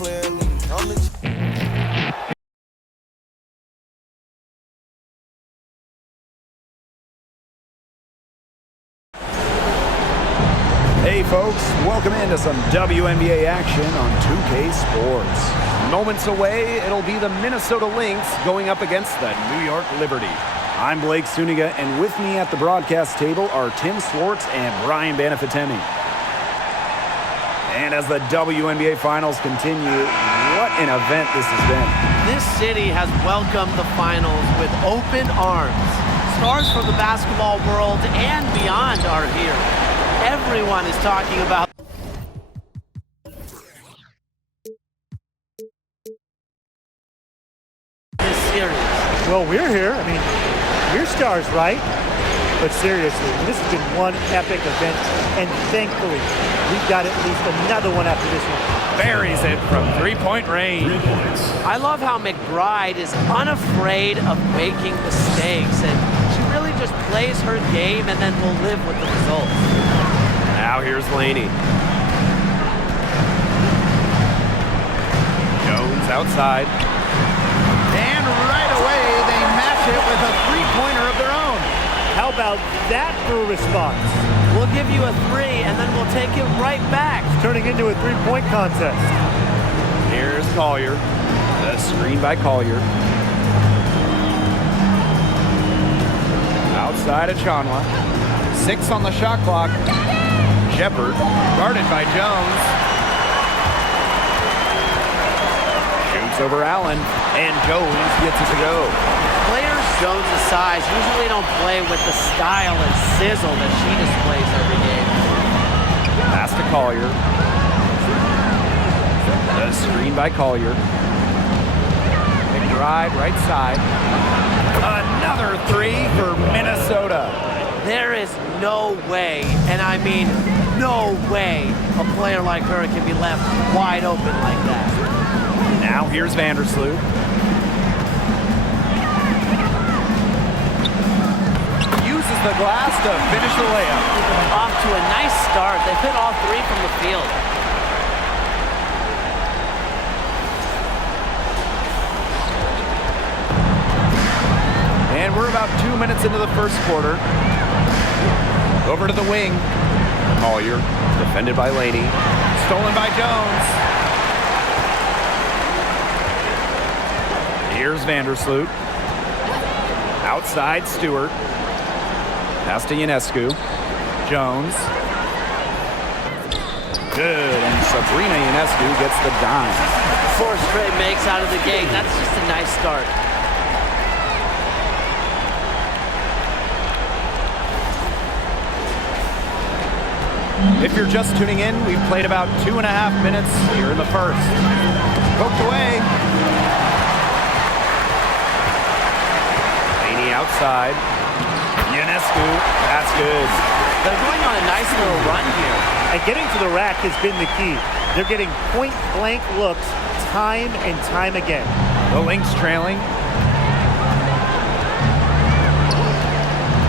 clearly. I'm the Hey folks, welcome into some WNBA action on 2K Sports. Moments away, it'll be the Minnesota Lynx going up against the New York Liberty. I'm Blake Suniga, and with me at the broadcast table are Tim Swartz and Brian Banafitemi. And as the WNBA Finals continue, what an event this has been. This city has welcomed the finals with open arms. Stars from the basketball world and beyond are here. Everyone is talking about this series. Well, we're here. I mean, we're stars, right? But seriously, this has been one epic event, and thankfully, we've got at least another one after this one. Buries it from three-point range. I love how McBride is unafraid of making mistakes, and she really just plays her game and then will live with the results. Now here's Laney. Jones outside. And right away, they match it with a three-pointer of their own. How about that for a response? We'll give you a three, and then we'll take it right back. It's turning into a three-point contest. Here's Collier. The screen by Collier. Outside of Chanwa. 6 on the shot clock. Shepard, guarded by Jones. Shoots over Allen, and Jones gets it to go. Players Jones' size usually don't play with the style and sizzle that she displays every game. Pass to Collier. The screen by Collier. McBride, right side. Another three for Minnesota. There is no way, and I mean no way, a player like her can be left wide open like that. Now here's Vandersloot. Uses the glass to finish the layup. Off to a nice start. They hit all three from the field. And we're about 2 minutes into the first quarter. Over to the wing. Collier, defended by Laney. Stolen by Jones. Here's Vandersloot. Outside, Stewart. Pass to Ionescu. Jones. Good, and Sabrina Ionescu gets the dime. 4 straight makes out of the gate. That's just a nice start. If you're just tuning in, we've played about 2.5 minutes here in the first. Poked away. Laney outside. Ionescu, that's good. They're going on a nice little run here. And getting to the rack has been the key. They're getting point-blank looks time and time again. The Lynx trailing.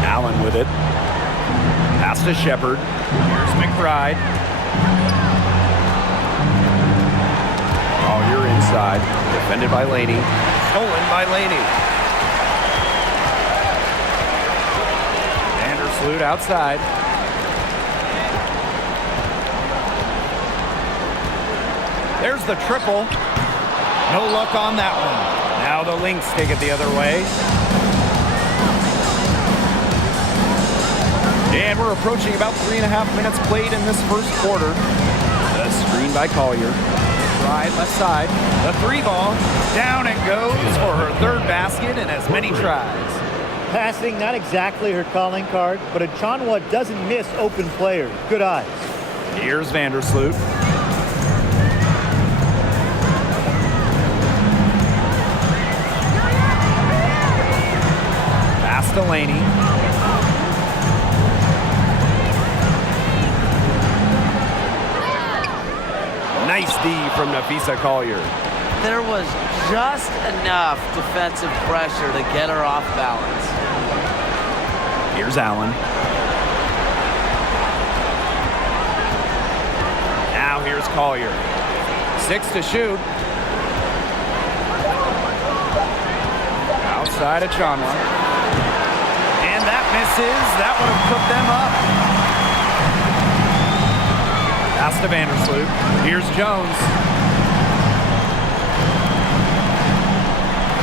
Allen with it. Pass to Shepard. Here's McBride. Collier inside. Defended by Laney. Stolen by Laney. Vandersloot outside. There's the triple. No luck on that one. Now the Lynx take it the other way. And we're approaching about 3.5 minutes played in this first quarter. The screen by Collier. Right, left side. The three ball. Down it goes for her third basket and as many tries. Passing, not exactly her calling card, but Achanwa doesn't miss open players. Good eyes. Here's Vandersloot. Pass to Laney. Nice D from Napheesa Collier. There was just enough defensive pressure to get her off balance. Here's Allen. Now here's Collier. 6 to shoot. Outside of Chanwa. And that misses. That would have put them up. Pass to Vandersloot. Here's Jones.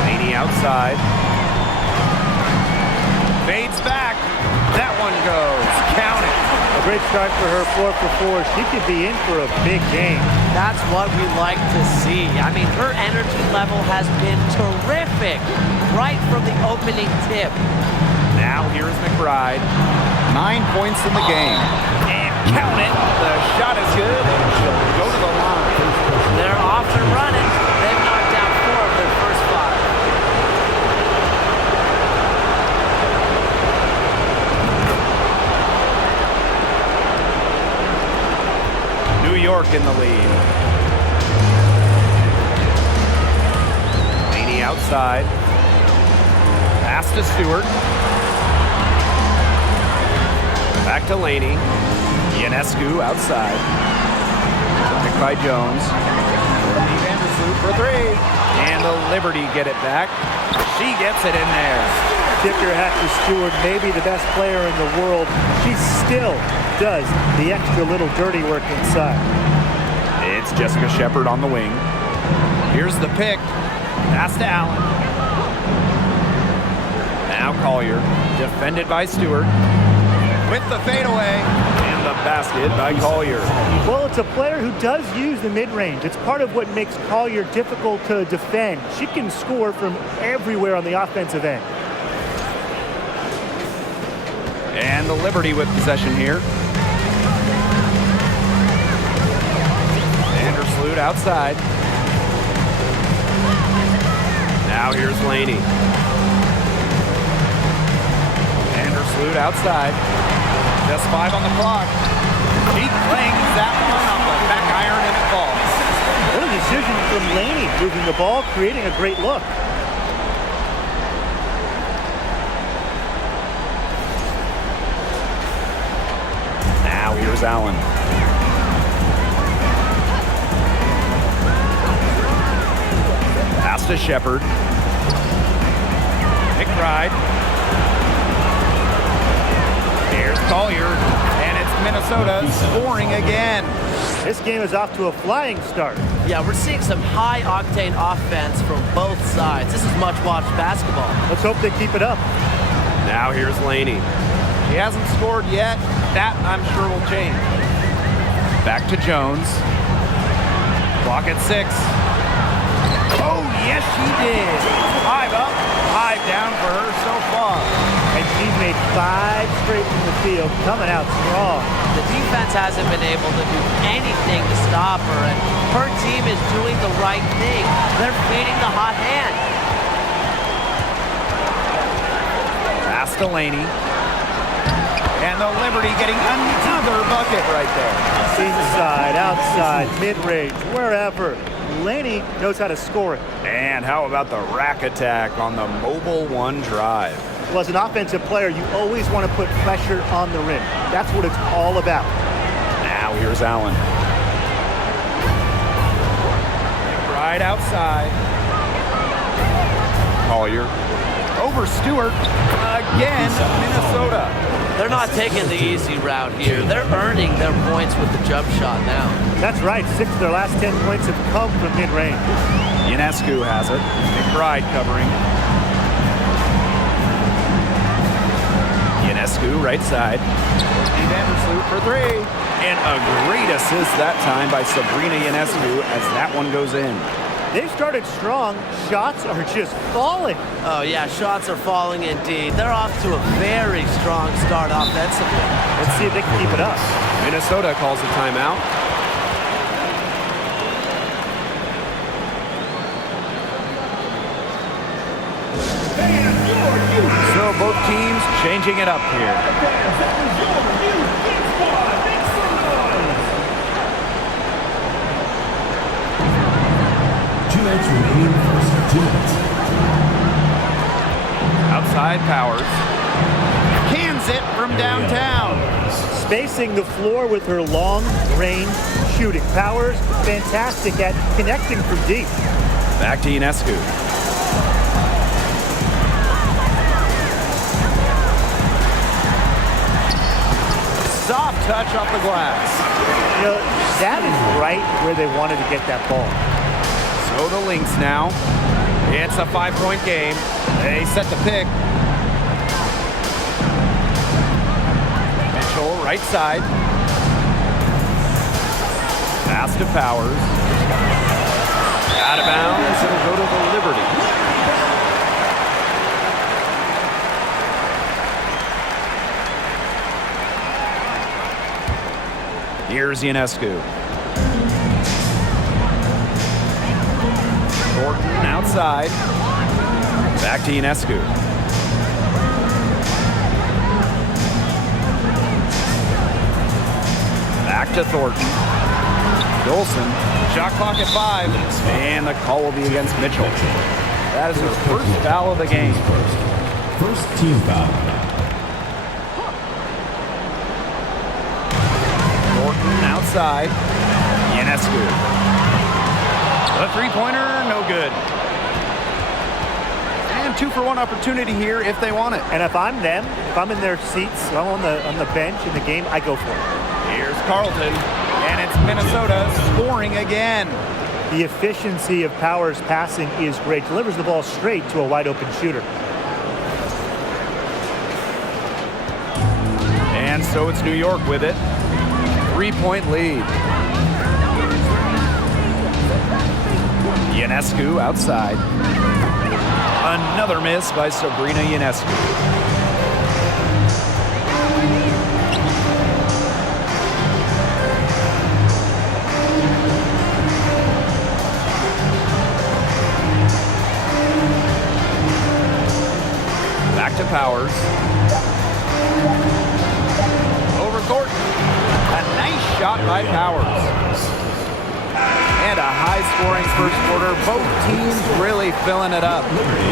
Laney outside. Fades back. That one goes. Count it. A great start for her, 4 for 4. She could be in for a big game. That's what we like to see. I mean, her energy level has been terrific right from the opening tip. Now here's McBride. 9 points in the game. And count it. The shot is good, and she'll go to the line. They're off and running. They've knocked down 4 of their first 5. New York in the lead. Laney outside. Pass to Stewart. Back to Laney. Ionescu outside. Picked by Jones. Vandersloot for 3. And the Liberty get it back. She gets it in there. Tip your hat to Stewart, maybe the best player in the world. She still does the extra little dirty work inside. It's Jessica Shepard on the wing. Here's the pick. Pass to Allen. Now Collier, defended by Stewart. With the fadeaway. And the basket by Collier. Well, it's a player who does use the mid-range. It's part of what makes Collier difficult to defend. She can score from everywhere on the offensive end. And the Liberty with possession here. Vandersloot outside. Now here's Laney. Vandersloot outside. Just 5 on the clock. She clings that one on the back iron and it falls. What a decision from Laney, moving the ball, creating a great look. Now here's Allen. Pass to Shepard. McBride. Here's Collier. And it's Minnesota scoring again. This game is off to a flying start. Yeah, we're seeing some high-octane offense from both sides. This is much-watched basketball. Let's hope they keep it up. Now here's Laney. He hasn't scored yet. That, I'm sure, will change. Back to Jones. Clock at 6. Oh, yes, she did. 5 up, 5 down for her so far. And she's made 5 straight from the field, coming out strong. The defense hasn't been able to do anything to stop her, and her team is doing the right thing. They're feeding the hot hand. Pass to Laney. And the Liberty getting another bucket right there. Inside, outside, mid-range, wherever. Laney knows how to score it. And how about the rack attack on the mobile 1 drive? Well, as an offensive player, you always want to put pressure on the rim. That's what it's all about. Now here's Allen. Right outside. Collier. Over Stewart. Again, Minnesota. They're not taking the easy route here. They're earning their points with the jump shot now. That's right. 6 of their last 10 points have come from mid-range. Ionescu has it. McBride covering. Ionescu right side. And Vandersloot for 3. And a great assist that time by Sabrina Ionescu as that one goes in. They've started strong. Shots are just falling. Oh, yeah, shots are falling indeed. They're off to a very strong start offensively. Let's see if they can keep it up. Minnesota calls a timeout. So both teams changing it up here. Outside Powers. Cans it from downtown. spacing the floor with her long-range shooting. Powers fantastic at connecting from deep. Back to Ionescu. Soft touch off the glass. You know, that is right where they wanted to get that ball. So the Lynx now. It's a 5-point game. They set the pick. Mitchell, right side. Pass to Powers. Out of bounds. It'll go to the Liberty. Here's Ionescu. Thornton outside. Back to Ionescu. Back to Thornton. Dolson. Shot clock at 5. And the call will be against Mitchell. That is her first foul of the game. First team foul. Thornton outside. Ionescu. The three-pointer, no good. And 2-for-1 opportunity here if they want it. And if I'm them, if I'm in their seats, I'm on the bench in the game, I go for it. Here's Carlton, and it's Minnesota scoring again. The efficiency of Powers passing is great. Delivers the ball straight to a wide-open shooter. And so it's New York with it. 3-point lead. Ionescu outside. Another miss by Sabrina Ionescu. Back to Powers. Over Thornton. A nice shot by Powers. And a high-scoring first quarter. Both teams really filling it up.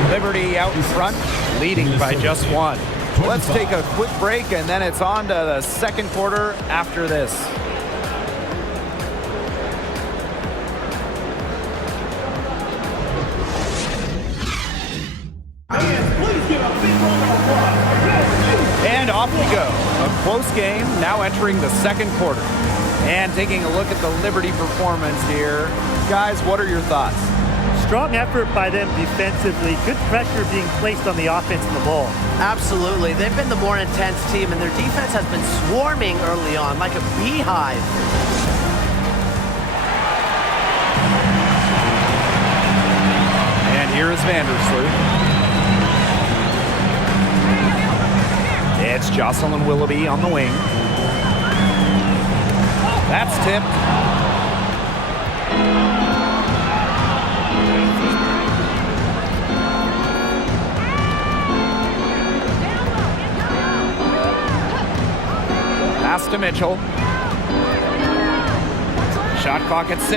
Liberty out in front, leading by just 1. Let's take a quick break, and then it's on to the second quarter after this. And off we go. A close game, now entering the second quarter. And taking a look at the Liberty performance here. Guys, what are your thoughts? Strong effort by them defensively. Good pressure being placed on the offense and the ball. Absolutely. They've been the more intense team, and their defense has been swarming early on like a beehive. And here is Vandersloot. It's Jocelyn Willoughby on the wing. That's tipped. Pass to Mitchell. Shot clock at 6.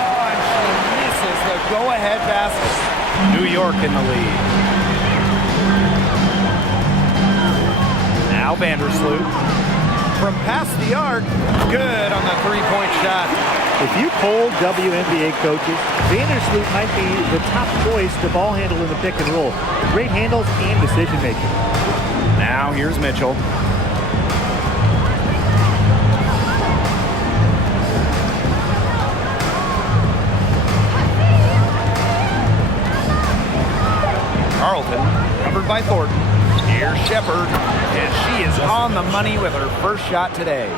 Oh, and she misses the go-ahead basket. New York in the lead. Now Vandersloot from past the arc. Good on the three-point shot. If you poll WNBA coaches, Vandersloot might be the top choice to ball handle in the pick and roll. Great handles and decision making. Now here's Mitchell. Carlton, covered by Thornton. Here's Shepard, and she is on the money with her first shot today.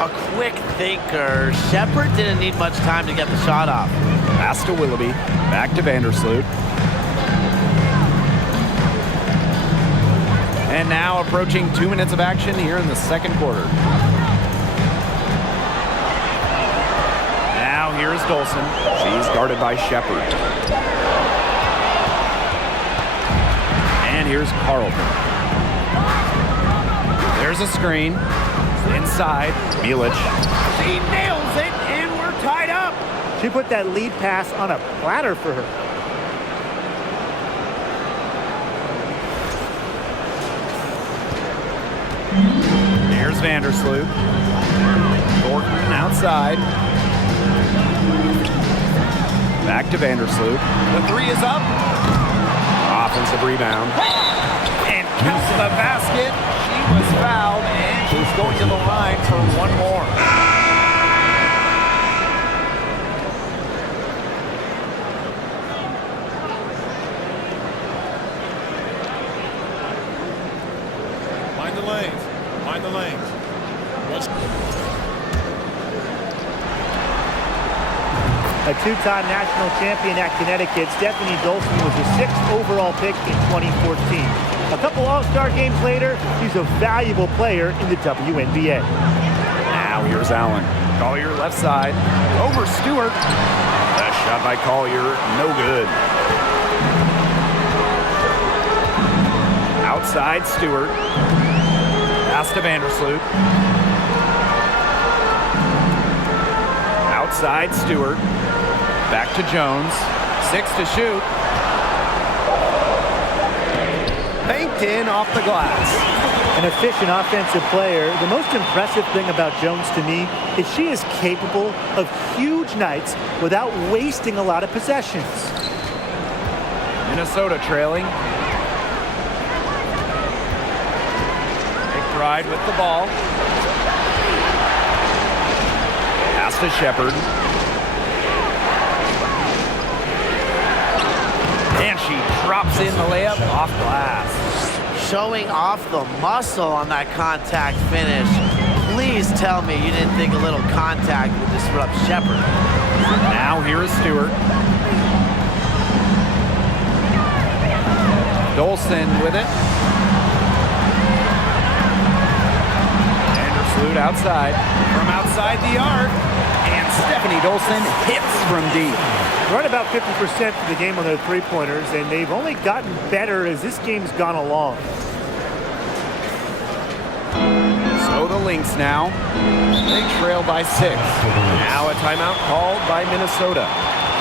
A quick thinker. Shepard didn't need much time to get the shot off. Pass to Willoughby, back to Vandersloot. And now approaching 2 minutes of action here in the second quarter. Now here's Dolson. She's guarded by Shepard. And here's Carlton. There's a screen. Inside, Milic. She nails it, and we're tied up. She put that lead pass on a platter for her. Here's Vandersloot. Thornton outside. Back to Vandersloot. The three is up. Offensive rebound. And counts the basket. She was fouled, and she's going to the line for one more. Mind the lanes. Mind the lanes. A two-time national champion at Connecticut, Stephanie Dolson was the 6th overall pick in 2014. A couple All-Star games later, she's a valuable player in the WNBA. Now here's Allen. Collier left side. Over Stewart. A shot by Collier. No good. Outside Stewart. Pass to Vandersloot. Outside Stewart. Back to Jones. 6 to shoot. Banked in off the glass. An efficient offensive player. The most impressive thing about Jones to me is she is capable of huge nights without wasting a lot of possessions. Minnesota trailing. McBride with the ball. Pass to Shepard. And she drops in the layup off glass. Showing off the muscle on that contact finish. Please tell me you didn't think a little contact would disrupt Shepard. Now here is Stewart. Dolson with it. Vandersloot outside. From outside the arc. And Stephanie Dolson hits from deep. Right about 50% for the game on their three-pointers, and they've only gotten better as this game's gone along. So the Lynx now. They trail by 6. Now a timeout called by Minnesota.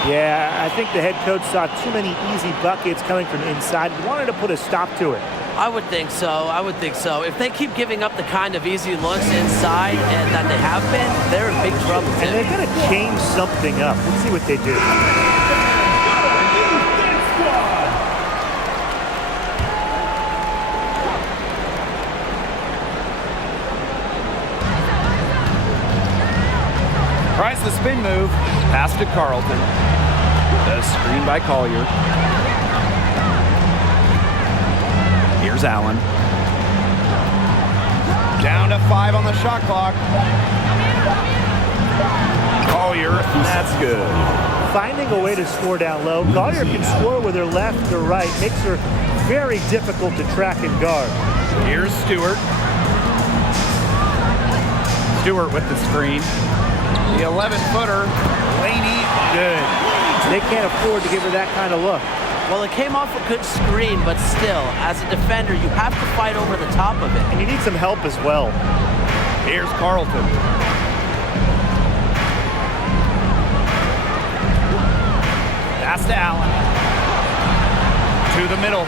Yeah, I think the head coach saw too many easy buckets coming from inside and wanted to put a stop to it. I would think so. I would think so. If they keep giving up the kind of easy looks inside and that they have been, they're in big trouble. And they're going to change something up. Let's see what they do. Tries the spin move. Pass to Carlton. The screen by Collier. Here's Allen. Down to 5 on the shot clock. Collier, that's good. Finding a way to score down low. Collier can score with her left or right. Makes her very difficult to track and guard. Here's Stewart. Stewart with the screen. The 11-footer, Laney, good. They can't afford to give her that kind of look. Well, it came off a good screen, but still, as a defender, you have to fight over the top of it. And you need some help as well. Here's Carlton. Pass to Allen. To the middle.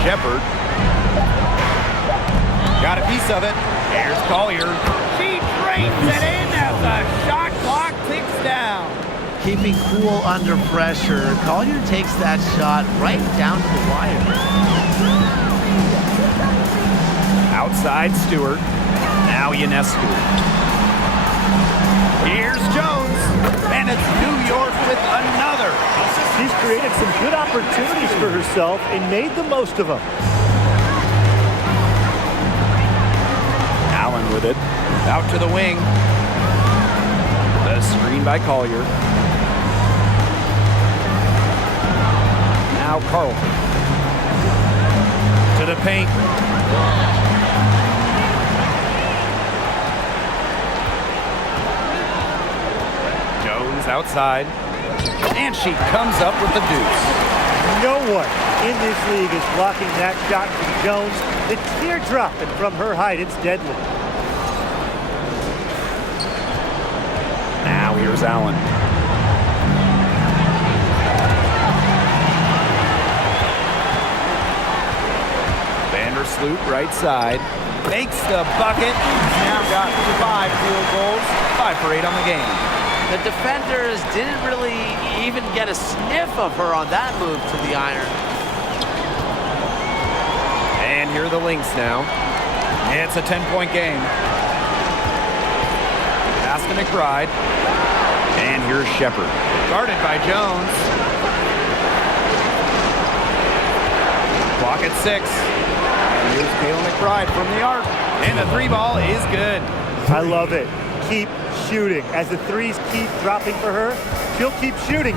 Shepard. Got a piece of it. Here's Collier. She drains it in as the shot clock ticks down. Keeping cool under pressure, Collier takes that shot right down to the wire. Outside Stewart. Now Ionescu. Here's Jones. And it's New York with another. She's created some good opportunities for herself and made the most of them. Allen with it. Out to the wing. The screen by Collier. Now Carlton. To the paint. Jones outside. And she comes up with the deuce. No one in this league is blocking that shot from Jones. The teardrop, and from her height, it's deadly. Now here's Allen. Hammer sloop right side. Makes the bucket. He's now got 5 field goals. 5 for 8 on the game. The defenders didn't really even get a sniff of her on that move to the iron. And here are the Lynx now. It's a 10-point game. Pass to McBride. And here's Shepard. Guarded by Jones. Clock at 6. And here's Kayla McBride from the arc. And the 3 ball is good. I love it. Keep shooting. As the threes keep dropping for her, she'll keep shooting,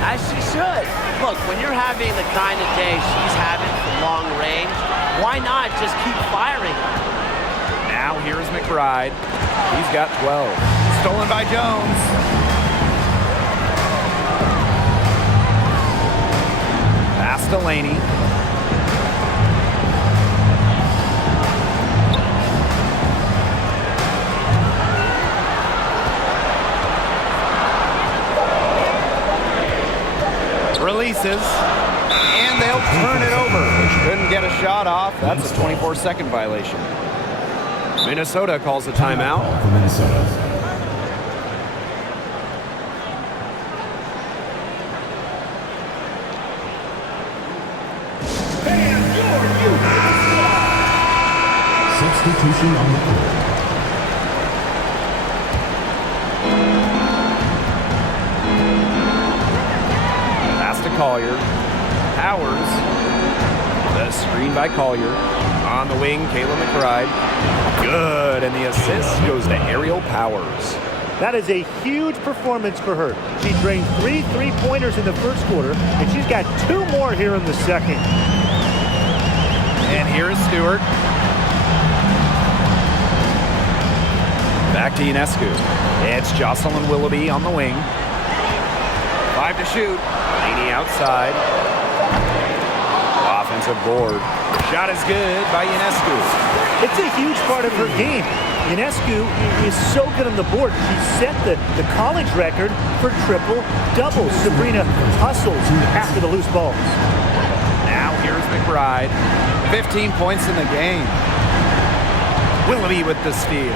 As she should. Look, when you're having the kind of day she's having from long range, why not just keep firing? Now here's McBride. He's got 12. Stolen by Jones. Pass to Laney. Releases, and they'll turn it over. Couldn't get a shot off. That's a 24-second violation. Minnesota calls a timeout. For Minnesota. Substitution on the court. Collier. Powers. The screen by Collier. On the wing, Kayla McBride. Good, and the assist goes to Ariel Powers. That is a huge performance for her. She drained 3 3-pointers in the first quarter, and she's got 2 more here in the second. And here is Stewart. Back to Ionescu. It's Jocelyn Willoughby on the wing. 5 to shoot. Laney outside. Offensive board. Shot is good by Ionescu. It's a huge part of her game. Ionescu is so good on the board. She set the college record for triple-doubles. Sabrina hustles after the loose balls. Now here's McBride. 15 points in the game. Willoughby with the steal.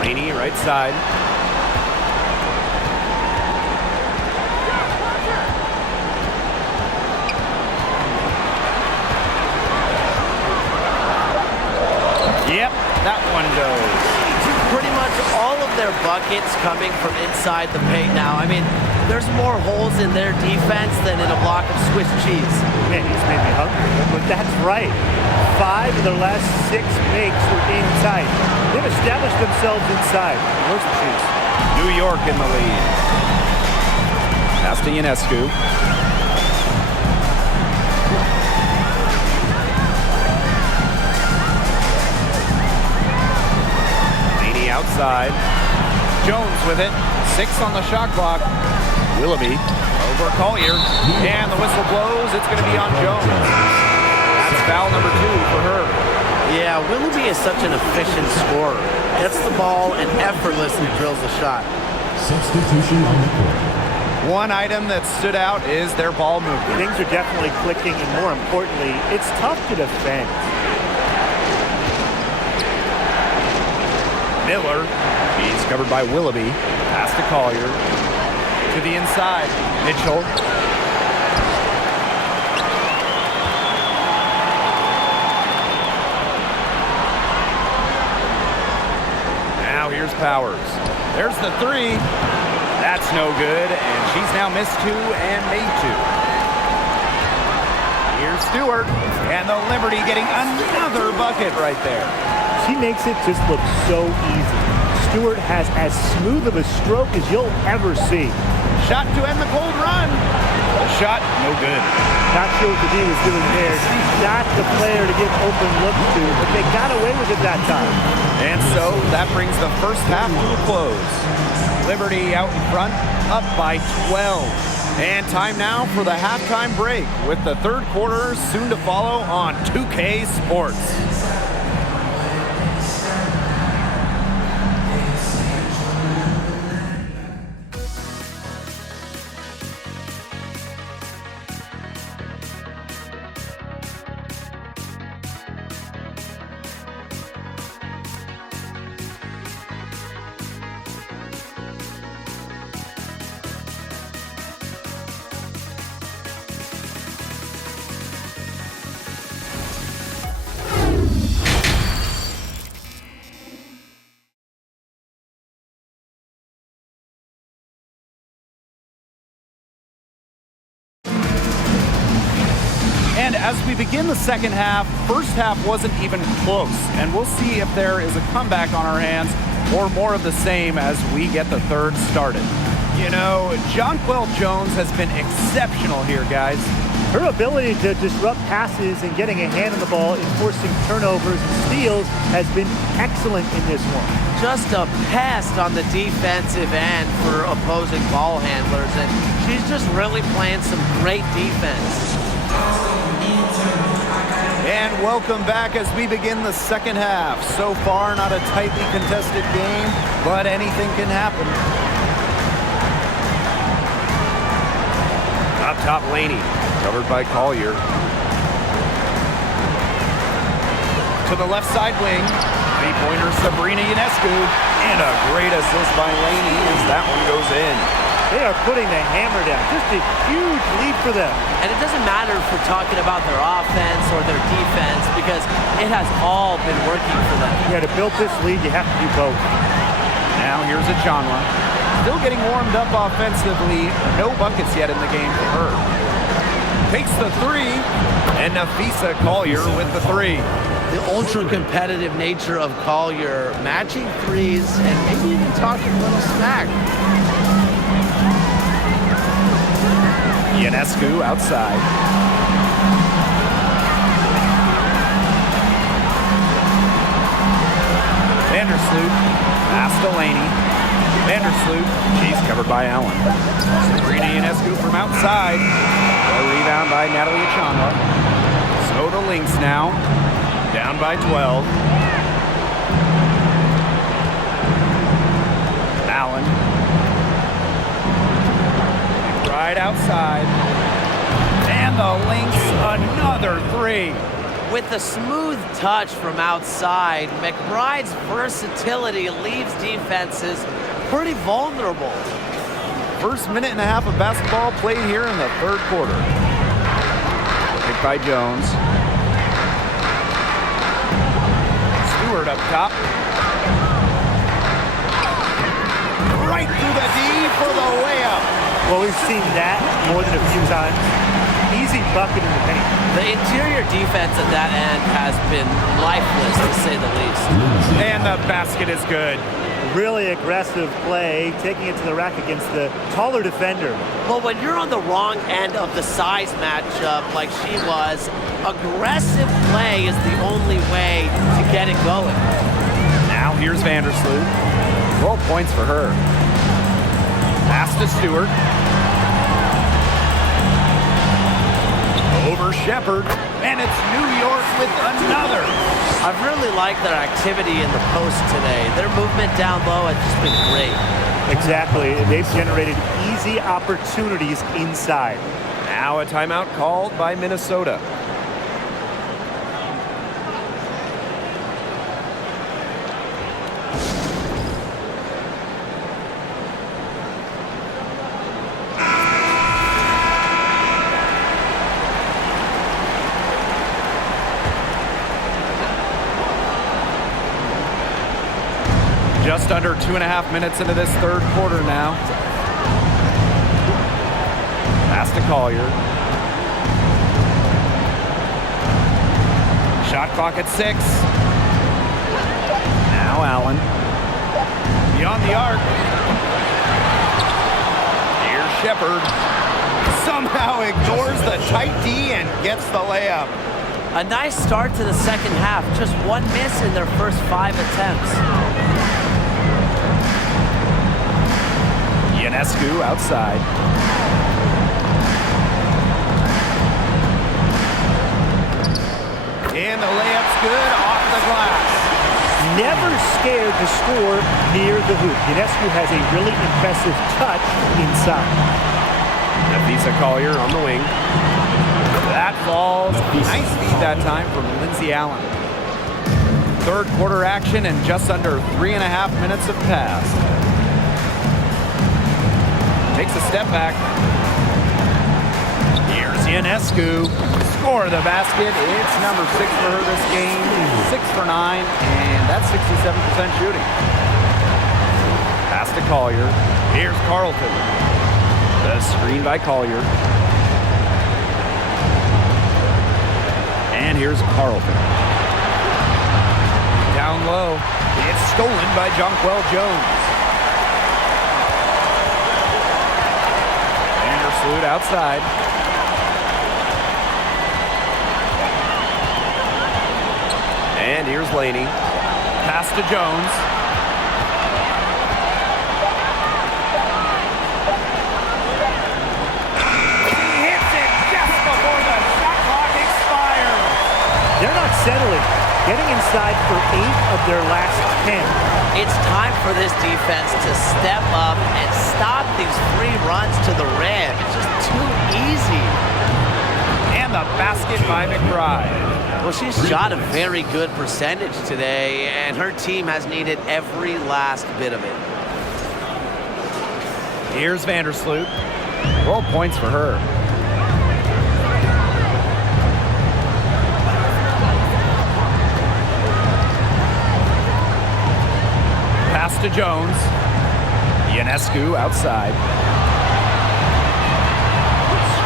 Laney, right side. Yep, that one goes. Pretty much all of their buckets coming from inside the paint now. I mean, there's more holes in their defense than in a block of Swiss cheese. Man, he's made me hungry, but that's right. 5 of their last 6 makes were inside. They've established themselves inside. Where's the shoes? New York in the lead. Pass to Ionescu. Laney outside. Jones with it. 6 on the shot clock. Willoughby over Collier. And the whistle blows. It's going to be on Jones. That's foul number 2 for her. Yeah, Willoughby is such an efficient scorer. Gets the ball and effortlessly drills the shot. Substitution on the court. One item that stood out is their ball movement. Things are definitely clicking, and more importantly, it's tough to defend. Miller, he's covered by Willoughby. Pass to Collier. To the inside, Mitchell. Now here's Powers. There's the 3. That's no good, and she's now missed 2 and made 2. Here's Stewart, and the Liberty getting another bucket right there. She makes it just look so easy. Stewart has as smooth of a stroke as you'll ever see. Shot to end the cold run. The shot, no good. Not sure what the D was doing there. She's not the player to give open looks to, but they got away with it that time. And so that brings the first half to a close. Liberty out in front, up by 12. And time now for the halftime break, with the third quarter soon to follow on 2K Sports. And as we begin the second half, first half wasn't even close. And we'll see if there is a comeback on our hands or more of the same as we get the third started. You know, Jonquel Jones has been exceptional here, guys. Her ability to disrupt passes and getting a hand on the ball and forcing turnovers and steals has been excellent in this one. Just a pest on the defensive end for opposing ball handlers, and she's just really playing some great defense. And welcome back as we begin the second half. So far, not a tightly contested game, but anything can happen. Up top, Laney, covered by Collier. To the left side wing, three-pointer Sabrina Ionescu, and a great assist by Laney as that one goes in. They are putting the hammer down. Just a huge lead for them. And it doesn't matter if we're talking about their offense or their defense, because it has all been working for them. Yeah, to build this lead, you have to do both. Now here's Achanwa. Still getting warmed up offensively. No buckets yet in the game for her. Takes the three, and Nafisa Collier with the three. The ultra-competitive nature of Collier, matching threes and maybe even talking a little smack. Ionescu outside. Vandersloot, pass to Laney. Vandersloot, she's covered by Allen. Sabrina Ionescu from outside. A rebound by Natalie Achanwa. So to LYNX now, down by 12. Allen. Right outside. And the LYNX, another three. With the smooth touch from outside, McBride's versatility leaves defenses pretty vulnerable. First minute and a half of basketball played here in the third quarter. Picked by Jones. Stewart up top. Right through the D for the layup. Well, we've seen that more than a few times. Easy bucket in the paint. The interior defense at that end has been lifeless, to say the least. And the basket is good. Really aggressive play, taking it to the rack against the taller defender. Well, when you're on the wrong end of the size matchup like she was, aggressive play is the only way to get it going. Now here's Vandersloot. 12 points for her. Pass to Stewart. Over Shepard, and it's New York with another. I've really liked their activity in the post today. Their movement down low has just been great. Exactly. They've generated easy opportunities inside. Now a timeout called by Minnesota. Just under 2.5 minutes into this third quarter now. Pass to Collier. Shot clock at 6. Now Allen. Beyond the arc. Here's Shepard. Somehow ignores the tight D and gets the layup. A nice start to the second half. Just one miss in their first 5 attempts. Ionescu outside. And the layup's good off the glass. Never scared to score near the hoop. Ionescu has a really impressive touch inside. Nafisa Collier on the wing. That falls. Nice feed that time from Lindsay Allen. Third quarter action and just under 3.5 minutes have passed. Takes a step back. Here's Ionescu. Score the basket. It's number 6 for her this game. 6 for 9, and that's 67% shooting. Pass to Collier. Here's Carlton. The screen by Collier. here's PAROKYA. Down low. It's stolen by Jonquel Jones. Vandersloot outside. And here's Laney. Pass to Jones. He hits it just before the shot clock expires. They're not settling. Getting inside for 8 of their last 10. It's time for this defense to step up and stop these free runs to the rim. It's just too easy. And the basket by McBride. Well, she's shot a very good percentage today, and her team has needed every last bit of it. Here's Vandersloot. 12 points for her. Pass to Jones. Ionescu outside.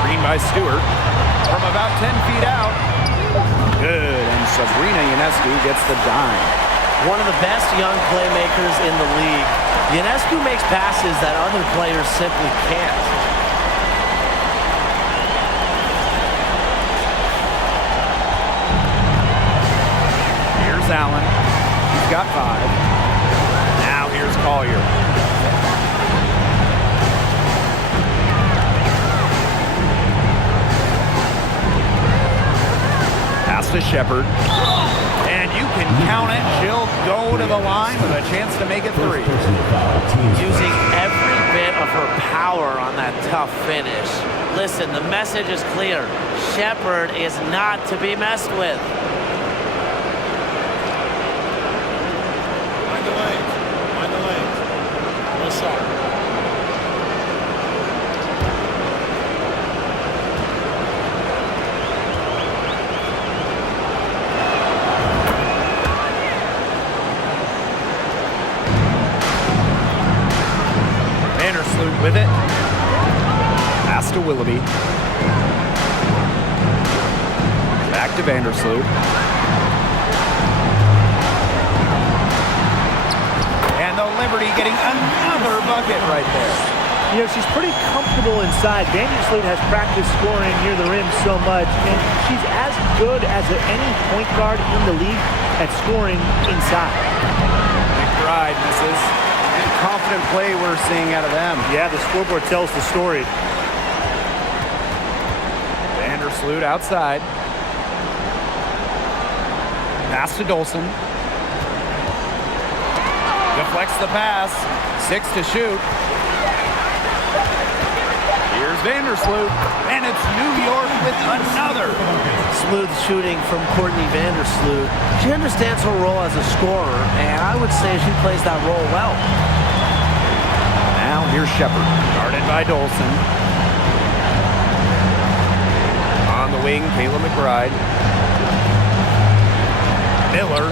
Screen by Stewart from about 10 feet out. Good, and Sabrina Ionescu gets the dime. One of the best young playmakers in the league. Ionescu makes passes that other players simply can't. Here's Allen. He's got 5. Now here's Collier. Pass to Shepard. And you can count it. She'll go to the line with a chance to make it 3. Using every bit of her power on that tough finish. Listen, the message is clear. Shepard is not to be messed with. Mind the lanes. Mind the lanes. No shot. Vandersloot with it. Pass to Willoughby. Back to Vandersloot. And the Liberty getting another bucket right there. You know, she's pretty comfortable inside. Vandersloot has practiced scoring near the rim so much, and she's as good as any point guard in the league at scoring inside. McBride misses. And confident play we're seeing out of them. Yeah, the scoreboard tells the story. Vandersloot outside. Pass to Dolson. Deflects the pass. 6 to shoot. Here's Vandersloot. And it's New York with another. Smooth shooting from Courtney Vandersloot. She understands her role as a scorer, and I would say she plays that role well. Now here's Shepard. Guarded by Dolson. On the wing, Kayla McBride. Miller.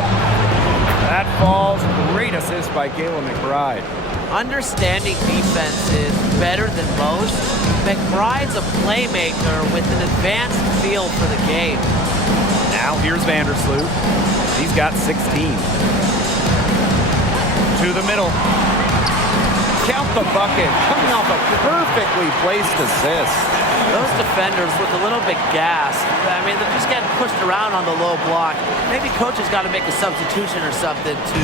That falls. Great assist by Kayla McBride. Understanding defense is better than most. McBride's a playmaker with an advanced feel for the game. Now here's Vandersloot. He's got 16. To the middle. Count the bucket. Coming off a perfectly placed assist. Those defenders look a little bit gassed. I mean, they're just getting pushed around on the low block. Maybe coach has got to make a substitution or something to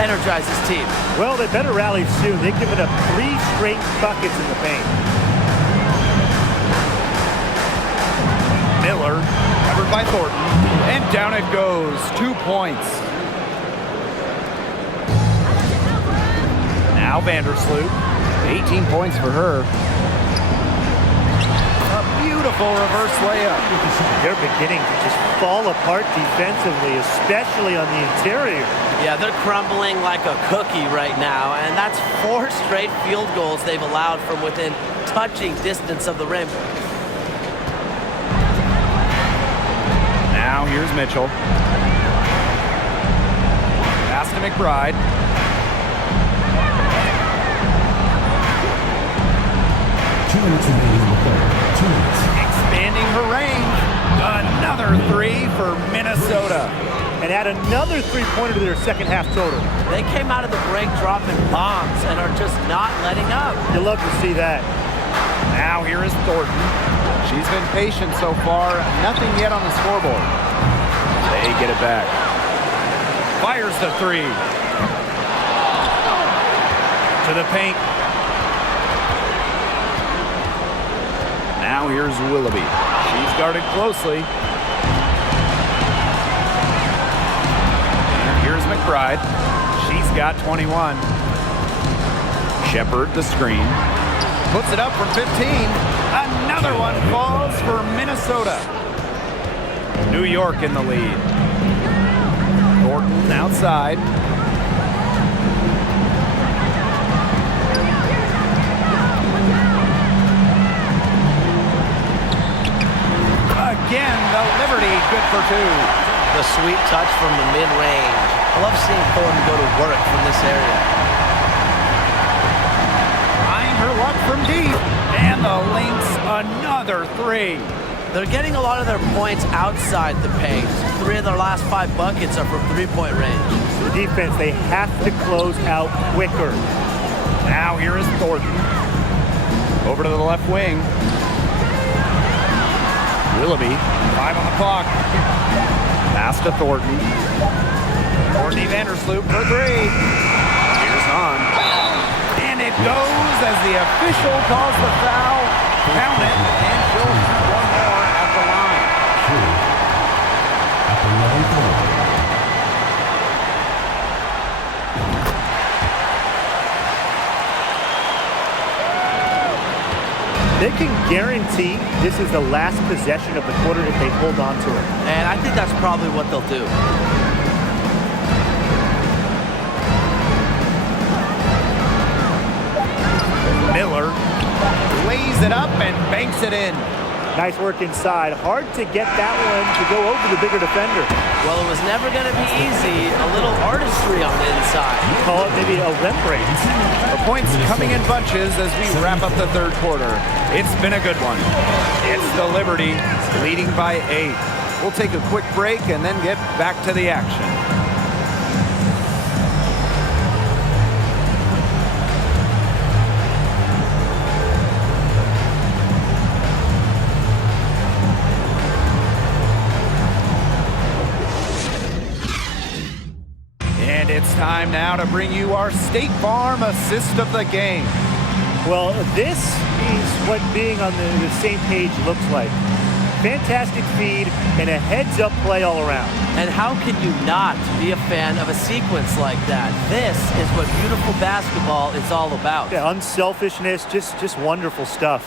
energize his team. Well, they better rally soon. They've given up 3 straight buckets in the paint. Miller, covered by Thornton, and down it goes. 2 points. Now Vandersloot, 18 points for her. A beautiful reverse layup. They're beginning to just fall apart defensively, especially on the interior. Yeah, they're crumbling like a cookie right now, and that's 4 straight field goals they've allowed from within touching distance of the rim. Now here's Mitchell. Pass to McBride. Expanding her range. Another 3 for Minnesota. And add another three-pointer to their second half total. They came out of the break dropping bombs and are just not letting up. You love to see that. Now here is Thornton. She's been patient so far. Nothing yet on the scoreboard. They get it back. Fires the three. To the paint. Now here's Willoughby. She's guarded closely. And here's McBride. She's got 21. Shepard the screen. Puts it up from 15. Another one falls for Minnesota. New York in the lead. Thornton outside. Again, the Liberty, good for two. The sweet touch from the mid-range. I love seeing Thornton go to work from this area. Trying her luck from deep. And the Lynx, another three. They're getting a lot of their points outside the paint. 3 of their last 5 buckets are from three-point range. The defense, they have to close out quicker. Now here is Thornton. Over to the left wing. Willoughby, 5 on the clock. Pass to Thornton. Courtney Vandersloot for 3. Here's on. And it goes as the official calls the foul. Count it, and she'll shoot one more at the line. At the line point. They can guarantee this is the last possession of the quarter if they hold on to it. And I think that's probably what they'll do. Miller lays it up and banks it in. Nice work inside. Hard to get that one to go over the bigger defender. Well, it was never going to be easy. A little artistry on the inside. Call it maybe a Rembrandt. The points coming in bunches as we wrap up the third quarter. It's been a good one. It's the Liberty leading by 8. We'll take a quick break and then get back to the action. And it's time now to bring you our State Farm assist of the game. Well, this is what being on the same page looks like. Fantastic feed and a heads-up play all around. And how can you not be a fan of a sequence like that? This is what beautiful basketball is all about. Yeah, unselfishness, just wonderful stuff.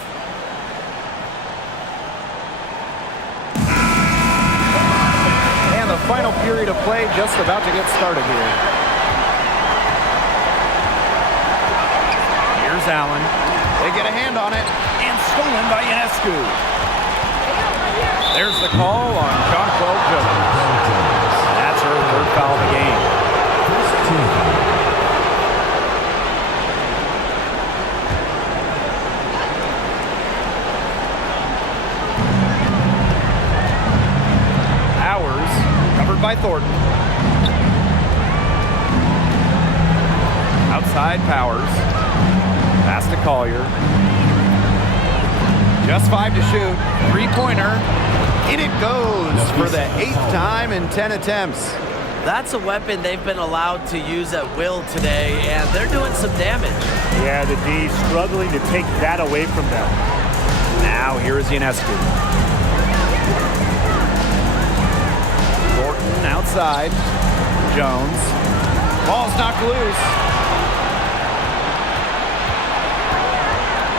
And the final period of play just about to get started here. Here's Allen. They get a hand on it and stolen by Ionescu. There's the call on Jonquel Jones. That's her third foul of the game. Powers, covered by Thornton. Outside Powers. Pass to Collier. Just 5 to shoot. 3-pointer. In it goes for the 8th time in 10 attempts. That's a weapon they've been allowed to use at will today, and they're doing some damage. Yeah, the D struggling to take that away from them. Now here is Ionescu. Thornton outside. Jones. Ball's knocked loose.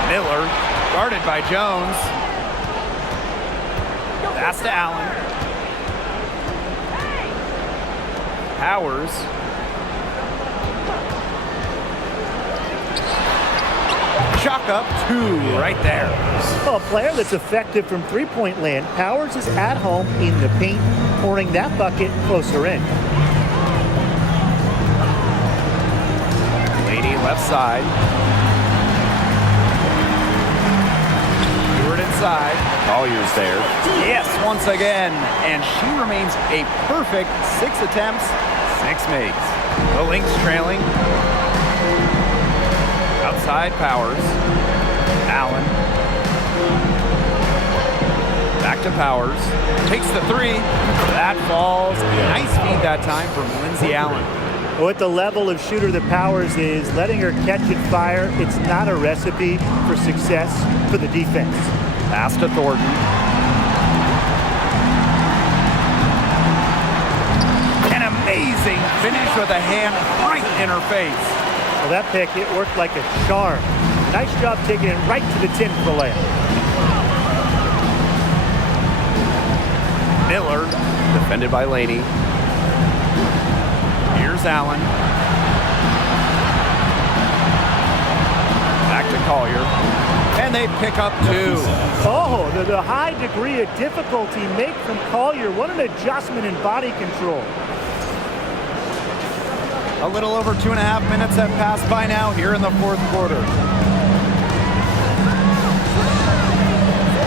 Miller, guarded by Jones. Pass to Allen. Powers. Chalk up 2 right there. Well, a player that's effective from three-point land. Powers is at home in the paint, pouring that bucket closer in. Lady left side. Stewart inside. outside. Collier's there. Yes, once again. And she remains a perfect 6 attempts, 6 makes. The Lynx trailing. Outside Powers. Allen. Back to Powers. Takes the 3. That falls. Nice feed that time from Lindsay Allen. With the level of shooter that Powers is, letting her catch and fire, it's not a recipe for success for the defense. Pass to Thornton. An amazing finish with a hand right in her face. Well, that pick, it worked like a charm. Nice job taking it right to the tin for the layup. Miller, defended by Laney. Here's Allen. Back to Collier. And they pick up 2. Oh, the high degree of difficulty make from Collier. What an adjustment in body control. A little over 2.5 minutes have passed by now here in the 4th quarter.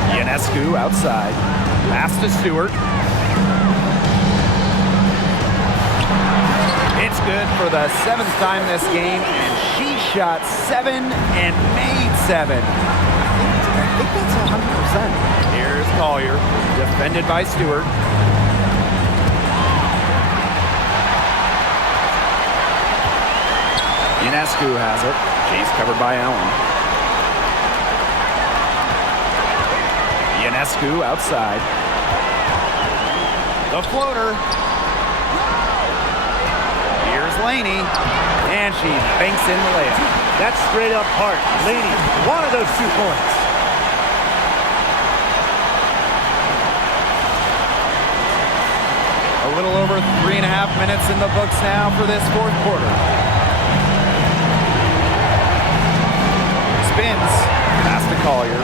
Ionescu outside. Pass to Stewart. It's good for the 7th time this game, and she shot 7 and made 7. I think that's 100%. Here's Collier, defended by Stewart. Ionescu has it. She's covered by Allen. Ionescu outside. The floater. Here's Laney, and she banks in the layup. That's straight up heart. Laney, one of those 2 points. A little over 3.5 minutes in the books now for this 4th quarter. Spins, pass to Collier.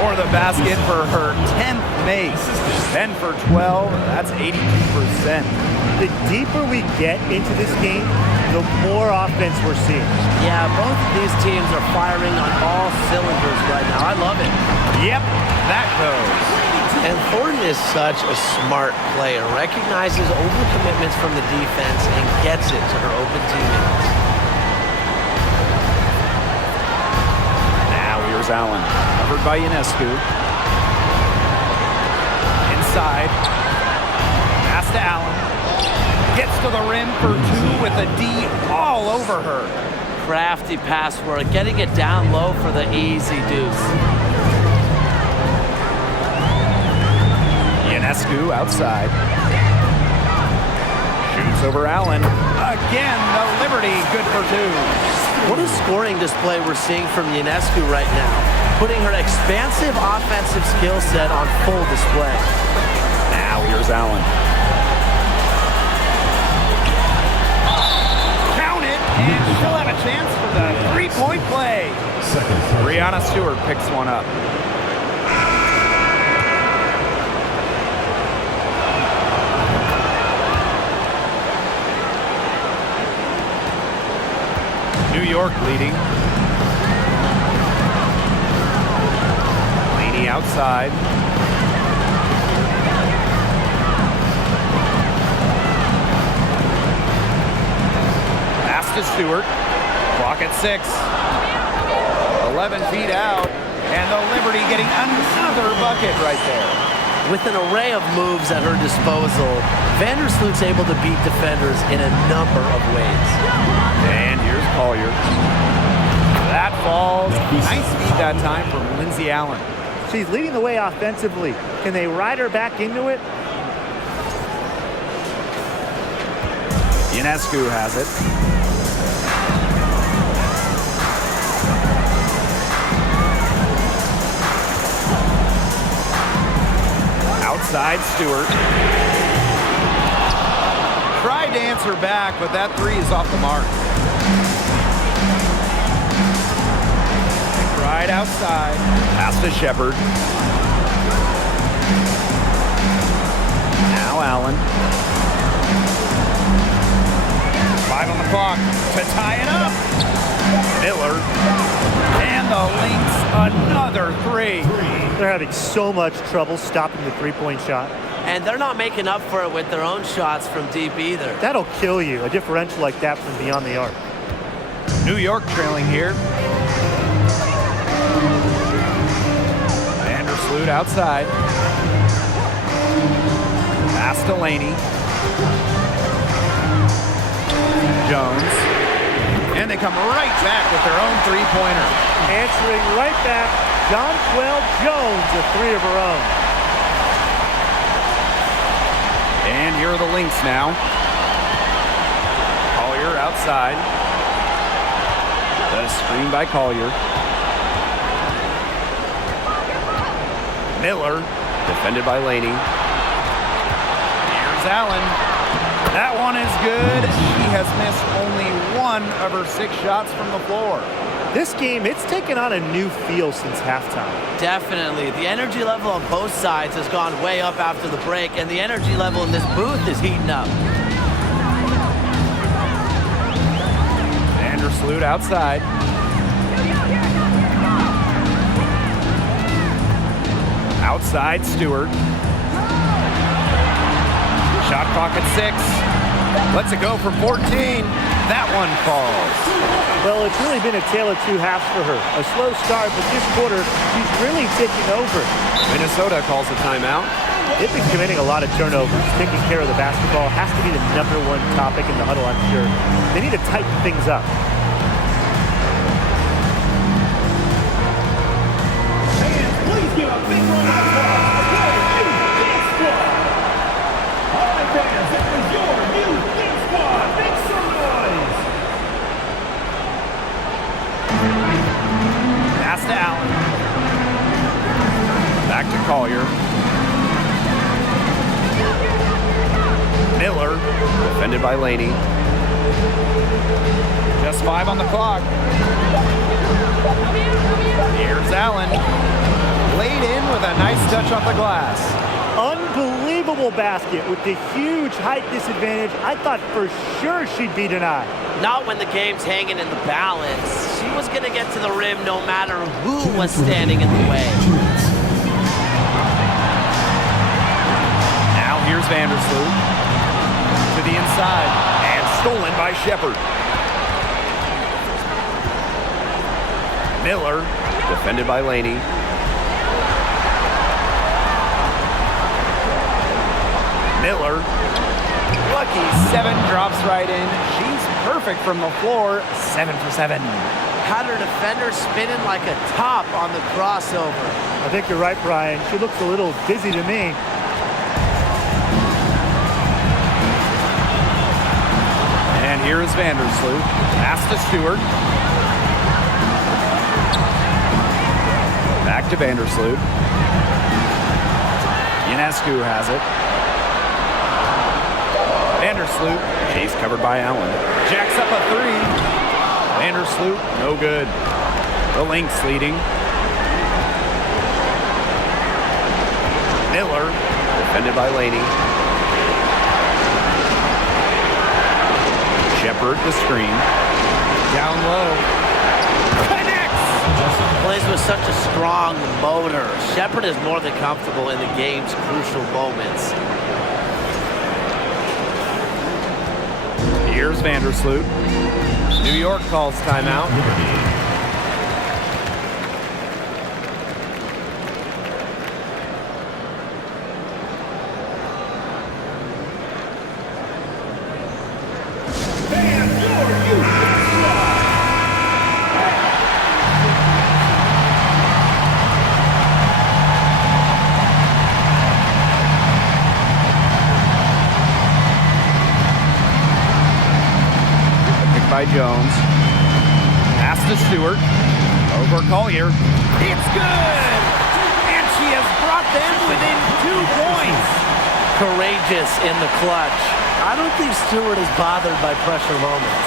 For the basket for her 10th make. 10 for 12, that's 82%. The deeper we get into this game, the more offense we're seeing. Yeah, both of these teams are firing on all cylinders right now. I love it. Yep, that goes. And Thornton is such a smart player. Recognizes overcommitments from the defense and gets it to her open teammates. Now here's Allen, covered by Ionescu. Inside, pass to Allen. Gets to the rim for 2 with a D all over her. Crafty pass work, getting it down low for the easy deuce. Ionescu outside. Shoots over Allen. Again, the Liberty, good for 2. What a scoring display we're seeing from Ionescu right now, putting her expansive offensive skill set on full display. Now here's Allen. Count it, and she'll have a chance for the 3-point play. Brianna Stewart picks one up. New York leading. Laney outside. Pass to Stewart. Clock at 6. 11 feet out. And the Liberty getting another bucket right there. With an array of moves at her disposal, Vandersloot's able to beat defenders in a number of ways. And here's Collier. That falls. Nice feed that time from Lindsay Allen. She's leading the way offensively. Can they ride her back into it? Ionescu has it. Outside Stewart. Tried to answer back, but that 3 is off the mark. Right outside. Pass to Shepard. Now Allen. 5 on the clock to tie it up. Miller. And the Lynx, another three. They're having so much trouble stopping the three-point shot. And they're not making up for it with their own shots from deep either. That'll kill you, a differential like that from beyond the arc. New York trailing here. Vandersloot outside. Pass to Laney. Jones. And they come right back with their own three-pointer. Answering right back, Jonquel Jones, a three of her own. And here are the Lynx now. Collier outside. The screen by Collier. Miller, defended by Laney. Here's Allen. That one is good. She has missed only one of her 6 shots from the floor. This game, it's taken on a new feel since halftime. Definitely. The energy level on both sides has gone way up after the break, and the energy level in this booth is heating up. Vandersloot outside. Outside, Stewart. Shot clock at 6. Lets it go from 14. That one falls. Well, it's really been a tale of 2 halves for her. A slow start, but this quarter, she's really taking over. Minnesota calls a timeout. They've been committing a lot of turnovers. Taking care of the basketball has to be the #1 topic in the huddle, I'm sure. They need to tighten things up. Please give a big round of applause for your new Lynx squad. All right, fans, that was your new Lynx squad. Make some noise. Pass to Allen. Back to Collier. Miller, defended by Laney. Just 5 on the clock. Here's Allen. Laid in with a nice touch off the glass. Unbelievable basket with the huge height disadvantage. I thought for sure she'd be denied. Not when the game's hanging in the balance. She was going to get to the rim no matter who was standing in the way. Now here's Vandersloot. To the inside. And stolen by Shepard. Miller, defended by Laney. Miller, lucky 7, drops right in. She's perfect from the floor, 7 for 7. Had her defender spinning like a top on the crossover. I think you're right, Brian. She looks a little dizzy to me. And here is Vandersloot. Pass to Stewart. Back to Vandersloot. Ionescu has it. Vandersloot, she's covered by Allen. Jacks up a 3. Vandersloot, no good. The Lynx leading. Miller, defended by Laney. Shepard, the screen. Down low. Connects! Plays with such a strong motor. Shepard is more than comfortable in the game's crucial moments. Here's Vandersloot. New York calls timeout. By Jones. Pass to Stewart. Over Collier. It's good! And she has brought them within 2 points. Courageous in the clutch. I don't think Stewart is bothered by pressure moments.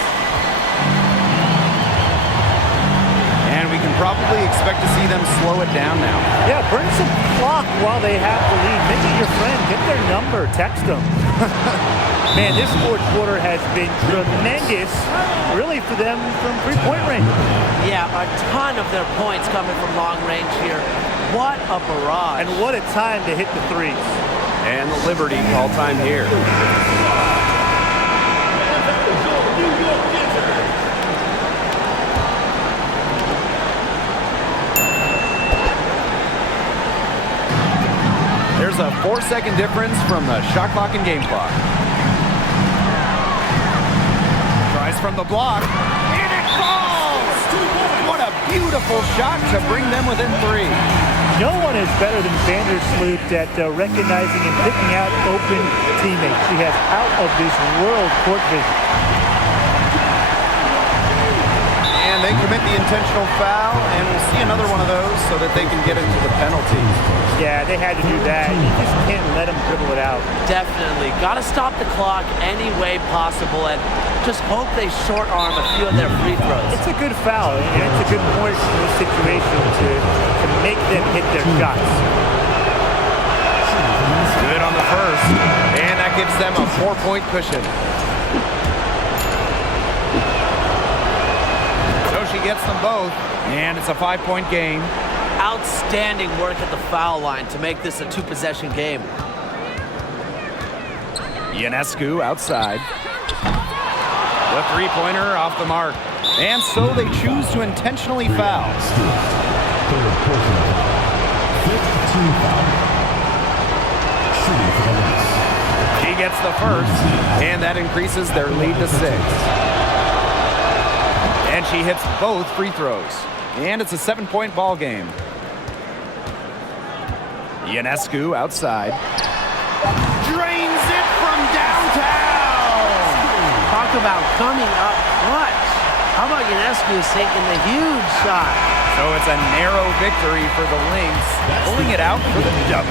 And we can probably expect to see them slow it down now. Yeah, burn some clock while they have the lead. Make it your friend. Get their number. Text them. Man, this fourth quarter has been tremendous, really, for them from three-point range. Yeah, a ton of their points coming from long range here. What a barrage. And what a time to hit the threes. And the Liberty call time here. There's a 4-second difference from the shot clock and game clock. Tries from the block, and it falls! What a beautiful shot to bring them within 3. No one is better than Vandersloot at recognizing and picking out open teammates. He has out-of-this-world court vision. And they commit the intentional foul, and we'll see another one of those so that they can get into the penalties. Yeah, they had to do that. You just can't let them dribble it out. Definitely. Got to stop the clock any way possible and just hope they short arm a few of their free throws. It's a good foul, and it's a good point in this situation to make them hit their shots. Good on the first, and that gives them a 4-point cushion. So she gets them both, and it's a 5-point game. Outstanding work at the foul line to make this a 2-possession game. Ionescu outside. The three-pointer off the mark. And so they choose to intentionally foul. Third personal foul. 5th team foul. Shooting for the Lynx. He gets the first, and that increases their lead to 6. And she hits both free throws. And it's a 7-point ball game. Ionescu outside. Drains it from downtown! Talk about coming up clutch. How about Ionescu taking the huge shot? So it's a narrow victory for the Lynx, pulling it out for the W.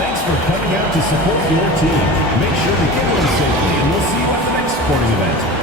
Thanks for coming out to support your team. Make sure to get in safely, and we'll see you at the next sporting event.